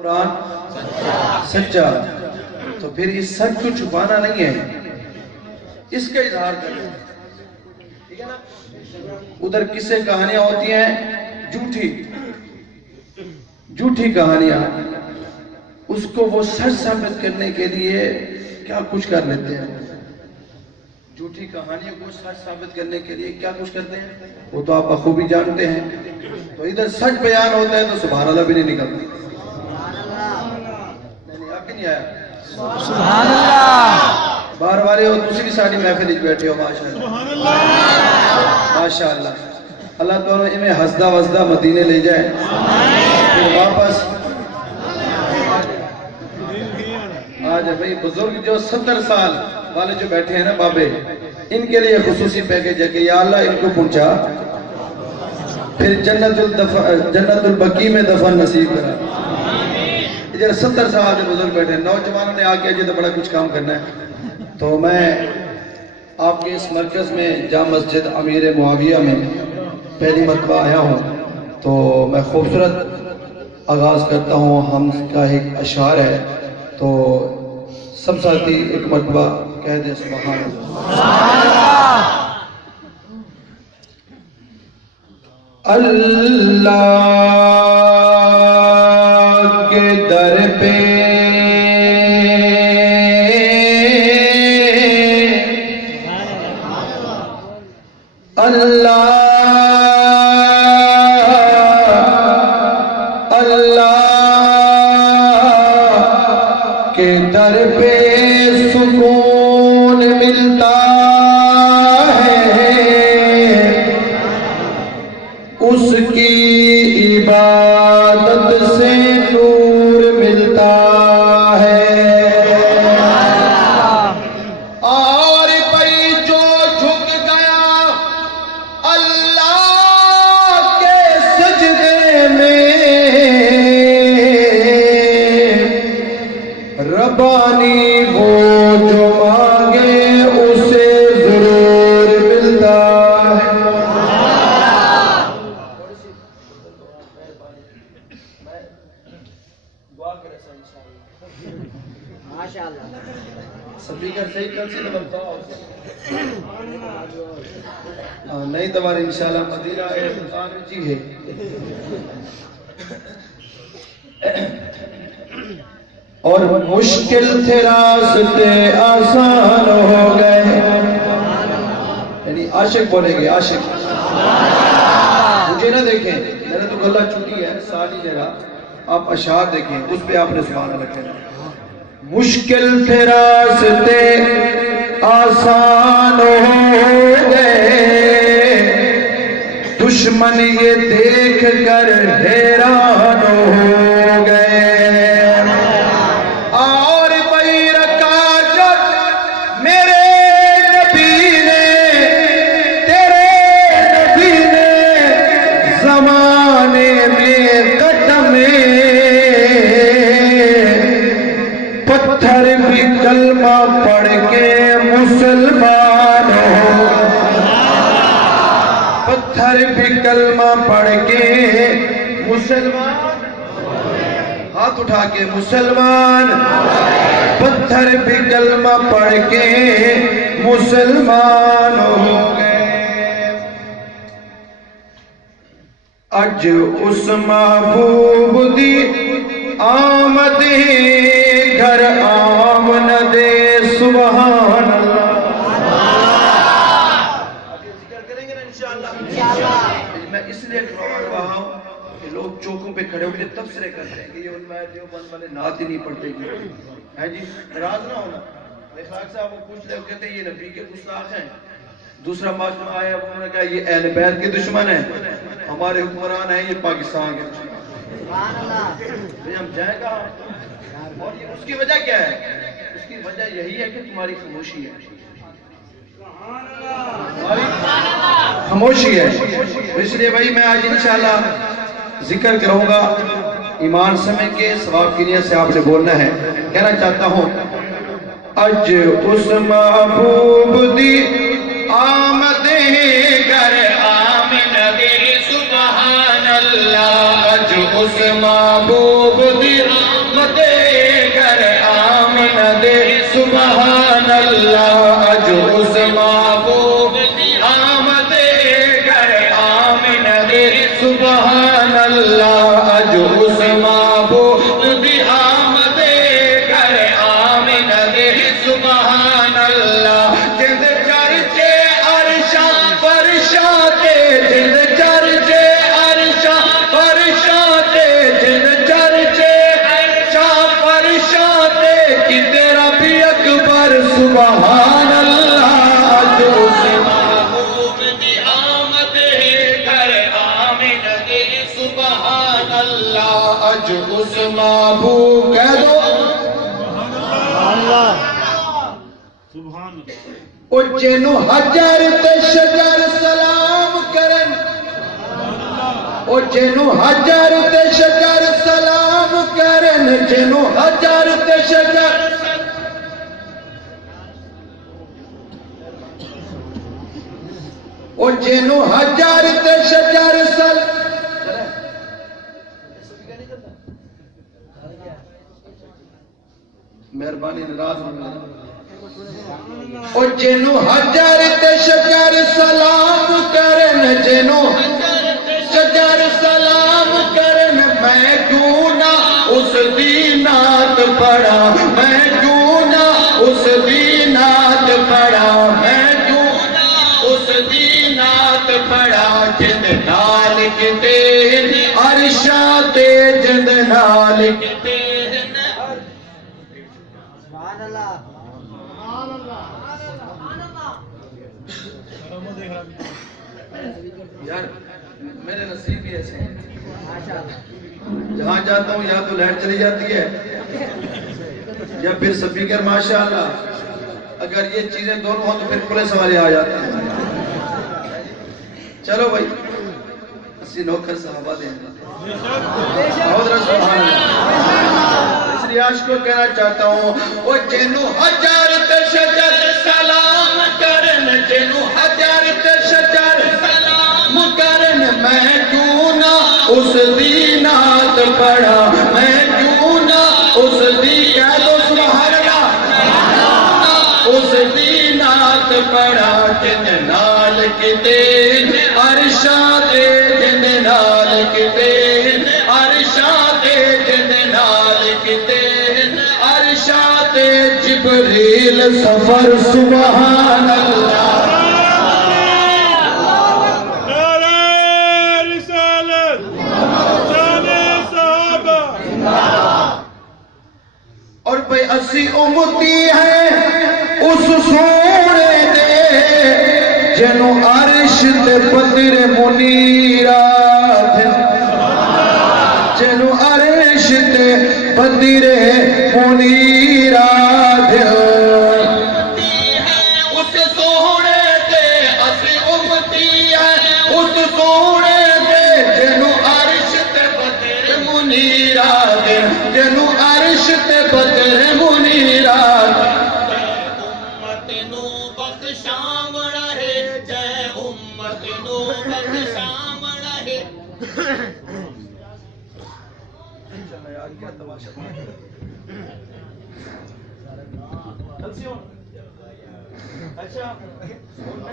قرآن سچا، تو پھر اس سچ کو چھپانا نہیں ہے، اس کا اظہار کرنا، ٹھیک ہے نا؟ ادھر قصے کہانیاں ہوتی ہیں جھوٹی کہانیاں، اس کو وہ سچ ثابت کرنے کے لیے کیا کچھ کر لیتے ہیں، جھوٹی کہانیوں کو سچ ثابت کرنے کے لیے کیا کچھ کرتے ہیں، وہ تو آپ بخوبی جانتے ہیں۔ تو ادھر سچ بیان ہوتا ہے تو سبحان اللہ بھی نہیں نکلتا، نہیں آپ بھی نہیں آیا سبحان اللہ، باہر والے ہو دوسری ساری محفل بیٹھے ہو، ماشاءاللہ ماشاءاللہ، اللہ تعالیٰ انہیں ہسدہ وزدہ مدینے لے جائے، پھر واپس آج بھئی بزرگ جو 70 سال والے جو بیٹھے ہیں نا بابے، ان کے لیے خصوصی پیکیج ہے کہ یا اللہ ان کو پہنچا، پھر جنت البقیع میں دفن نصیب کرا۔ ادھر 70 سال کے بزرگ بیٹھے ہیں، نوجوانوں نے آگے جی تو بڑا کچھ کام کرنا ہے۔ تو میں آپ کے اس مرکز میں جامع مسجد امیر معاویہ میں پہلی مرتبہ آیا ہوں، تو میں خوبصورت آغاز کرتا ہوں، ہم کا ایک اشعار ہے، تو سب ساتھی ایک مرتبہ کہہ دیں سبحان اللہ۔ اللہ کے در پہ اللہ کے در پہ سکون ملتا ہے، اس کی عبادت سے نور ملتا ہے، اور کوئی جو جھک گیا اللہ کے سجدے میں، ربانی وہ جو مانگے اسے ضرور ملتا ہے۔ سپیکر صحیح کر سے بتاؤ، نہیں تمہارے انشاءاللہ مدینہ جی ہے۔ اور مشکل تھے راستے آسان ہو گئے، یعنی عاشق بولیں گے، عاشق مجھے نہ دیکھیں، میں نے تو گلہ چکی ہے ساری جگہ، آپ اشعار دیکھیں اس پہ آپ نے سبحان اللہ کہنا۔ مشکل تھے راستے آسان ہو گئے، دشمن یہ دیکھ کر حیران ہو گئے، اور بھئی رکھا جب میرے نبی نے، تیرے نبی نے زمانے میں قدم، پتھر بھی کلمہ پڑھ کے مسلمان ہو، پتھر بھی کلمہ پڑھ کے مسلمان، ہاتھ اٹھا کے مسلمان، پتھر بھی کلمہ پڑھ کے مسلمان ہو گئے۔ اج اس محبوب دی آمد گھر آمد سبحان اللہ۔ ذکر کریں گے نا انشاءاللہ، میں اس لیے رہا ہوں کہ لوگ چوکوں پہ کھڑے ہو کے تبصرے کرتے ہیں کہ یہ ان میں دیوبند والے نعت ہی نہیں پڑھتے جی، ہے جی، ناراض نہ ہونا۔ اخلاق صاحب وہ کچھ لوگ کہتے ہیں یہ نبی کے گستاخ ہیں، دوسرا معاشرہ آیا انہوں نے کہا یہ اہل بیت کے دشمن ہیں، ہمارے حکمران ہیں یہ پاکستان کے دشمن، ہم جائیں گا۔ اور اس کی وجہ کیا ہے؟ اس کی وجہ یہی ہے کہ تمہاری خاموشی ہے، خاموشی ہے۔ اس لیے بھائی میں آج انشاءاللہ ذکر کروں گا، ایمان سمجھ کے ثواب کی نیت سے آپ نے بولنا ہے۔ کہنا چاہتا ہوں اج اس محبوب دی آمد گر آمن دل سبحان اللہ، اج اس محبوب دی آمد گر آمنہ دے سبحان اللہ اج اس محبوب دی آمد گر آمنہ دے سبحان اللہ اج اس محبوب دی آمد گر آمنہ دے سبحان اللہ جند چرچے عرشاں فرشاں تے جند چرچے عرشاں فرشاں تے جند چرچے عرشاں فرشاں تے کتے رب اکبر سبحان اللہ جو سے محبوب دی آمد گھر آمنہ دے سبحان اللہ اج اس محبوب کہہ دو او جنو حجر تے شجر سلام کرن او جنو حجر تے شجر سلام کرن جنو حجر تے شجر او جنو حجر تے شجر سلام مہربانی ناراض ہونا او جنو حجر تے شجر سلام کرن جنو شجر سلام کرن میں کیوں نہ اس دی نعت پڑھا میں کیوں نہ اس دی نعت پڑھا میں کیوں نہ اس دی نعت پڑھا جند نال کتے عرشاں تے جند نال کتے یار میرے نصیب ہی ایسے ہیں جہاں جاتا ہوں یا تو لائٹ چلی جاتی ہے یا پھر سپیکر ماشاءاللہ اگر یہ چیزیں دونوں ہوں تو پھر پولیس والے آ جاتے ہیں چلو بھائی اسی نوکر صحابہ دیں حضرت سبحان اللہ اس ریاض کو کہنا چاہتا ہوں وہ جنو حجر تے شجر سلام کرن جنو حجر تے شجر سلام کرن میں کیوں نہ اس دی نعت پڑھا میں کیوں نہ اس دی کہہ دو سبحان اللہ اس دی نعت پڑھا جن نال کتے عرشاں تے جن نال کتے عرشاں تے جن نال کتے عرشاں تے جبریل سفر سبحان اللہ اور بھئی اسی امتی ہیں اس سونے دے جنو عرش تے بدر منیرات جنو عرش تے بدر منیرات اس سونے دے اسی امتی ہیں اس سونے دے جنو عرش تے بدر منیرات جنو عرش تے بدر منیرات امت نو بخشاں رہے جے امت نو بخشاں رہے چلو یار کیا تماشا اچھا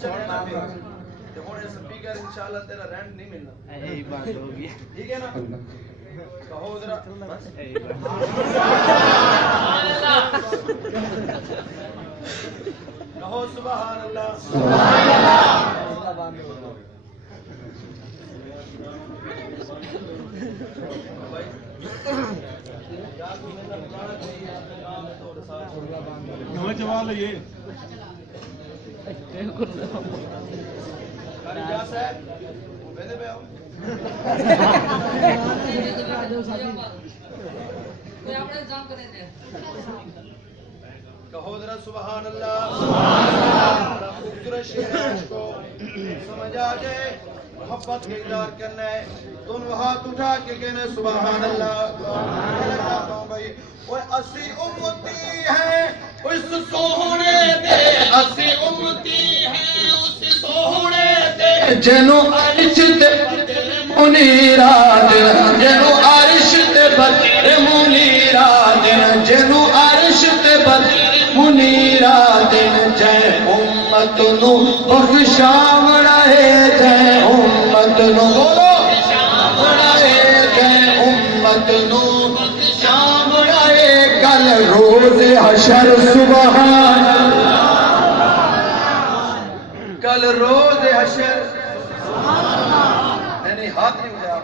چلنا بھی ہن سپیکر انشاءاللہ تیرا رینٹ نہیں ملنا یہی بات ہوگی ٹھیک ہے نا کہو ذرا کہو سبحان اللہ سبحان اللہ جواب یہ کہو ذرا سبحان اللہ خوبصورت شعر کو سمجھ آ جائے محبت کے اظہار کرنا ہے دونوں ہاتھ اٹھا کے کہنا سبحان اللہ کہتا ہوں بھائی وہ اسی امتی ہے اس سونے دے اسی امتی ہے اس سونے دے جنو عرش تے منیرات جنو عرش تے بدر منیرات امت نو بخشاو رہے جے امت نو بخشاو رہے جے امت نو بخشاو رہے کل روز حشر سبحان کل روز حشر یعنی ہاتھ نہیں اٹھایا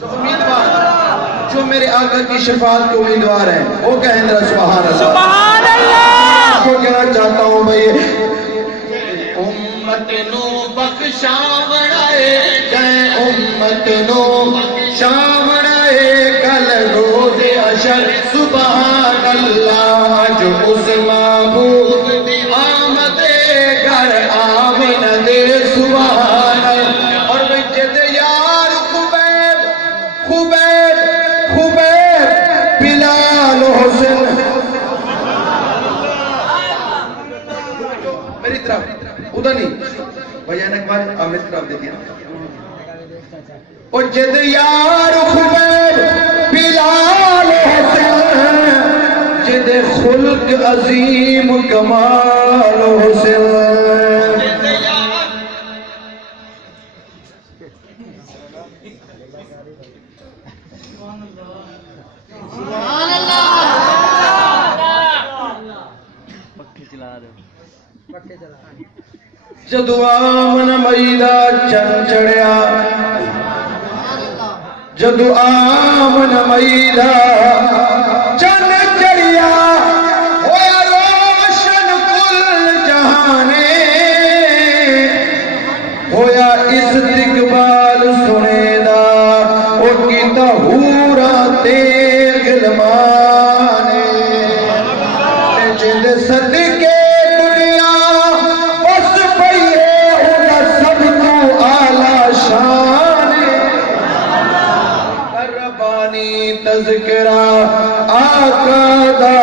جو امیدوار جو میرے آقا کی شفاعت کے امیدوار ہیں وہ کہیں ذرا سبحان اللہ سبحان اللہ کو کہنا چاہتا ہوں بھئی امت نو بخشاوڑائے جائے امت نو بخشاوڑائے کل روز حشر سبحان اللہ جو اس معبود دی آمد گھر آمن دے سبحان اللہ اور بجد یار خبیب بلال حسن میری طرف ادھر نہیں بھائیان اکبر آپ میری طرف دیکھیں اور جد یار خبیب بلال حسن جد خلق عظیم کمال حسن جدو آمن مئیلا چن چڑیا جدو آمن مئیلا چن چڑیا ہویا روشن کل جہانے ہویا استقبال سنے دا او کیتا ہورا تیغ لمانے جد صدقے تذکرہ آقا دا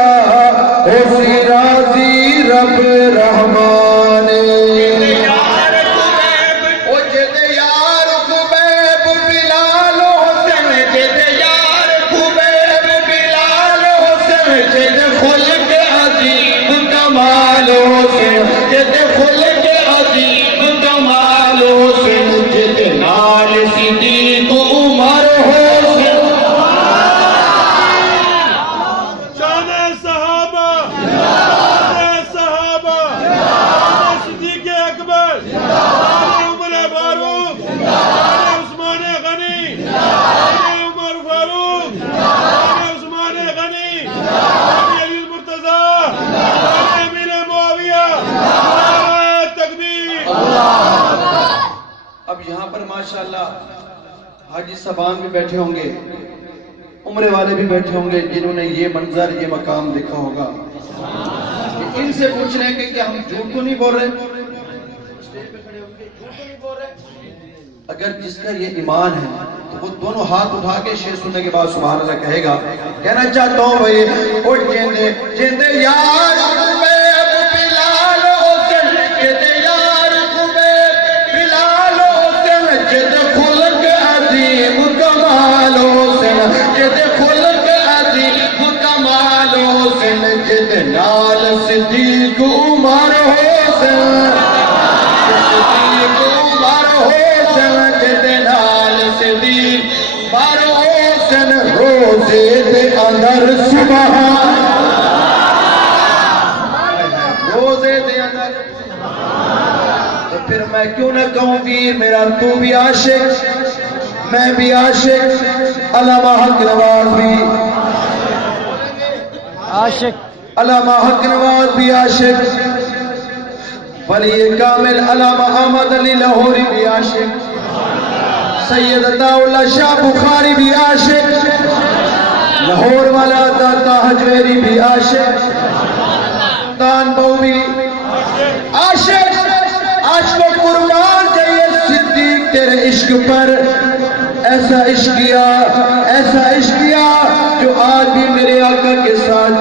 حسی راضی رب رحمان او جد یار خبیب بلال حسن جد یار خبیب بلال حسن جد خلق عظیم کمال حسن جد خلق عظیم کمال حسن جد نال صدیق عمر حسن اب یہاں پر ماشاءاللہ حاجی صاحبان بھی بیٹھے ہوں گے عمرے والے بھی بیٹھے ہوں گے جنہوں نے یہ منظر یہ مقام دیکھا ہوگا ان سے پوچھ رہے ہیں کہ کیا ہم جھوٹ تو نہیں بول رہے اگر جس کا یہ ایمان ہے تو وہ دونوں ہاتھ اٹھا کے شعر سننے کے بعد سبحان اللہ کہے گا کہنا چاہتا ہوں بھئی اٹھ جیندے یار خبیب بلال حسن جیندے یار خبیب بلال حسن جد خلق عظیم کمال حسن جد خلق عظیم کمال حسن جد نال صدیق عمر حسن صدیق عمر حسن جد نال صدیق عمر حسن روزے دے اندر سبحان روزے دے اندر تو پھر میں کیوں نہ کہوں ویر میرا تو بھی عاشق میں بھی عاشق علامہ حق نواز بھی عاشق علامہ حق نواز بھی عاشق ولی کامل علامہ احمد علی لاہوری بھی عاشق سید عطا اللہ شاہ بخاری بھی عاشق لاہور والا داتا حجویری بھی عاشق دان بہو بھی عاشق عاشق و قربان جائیے صدیق تیرے عشق پر ایسا عشق کیا جو آج بھی میرے آقا کے ساتھ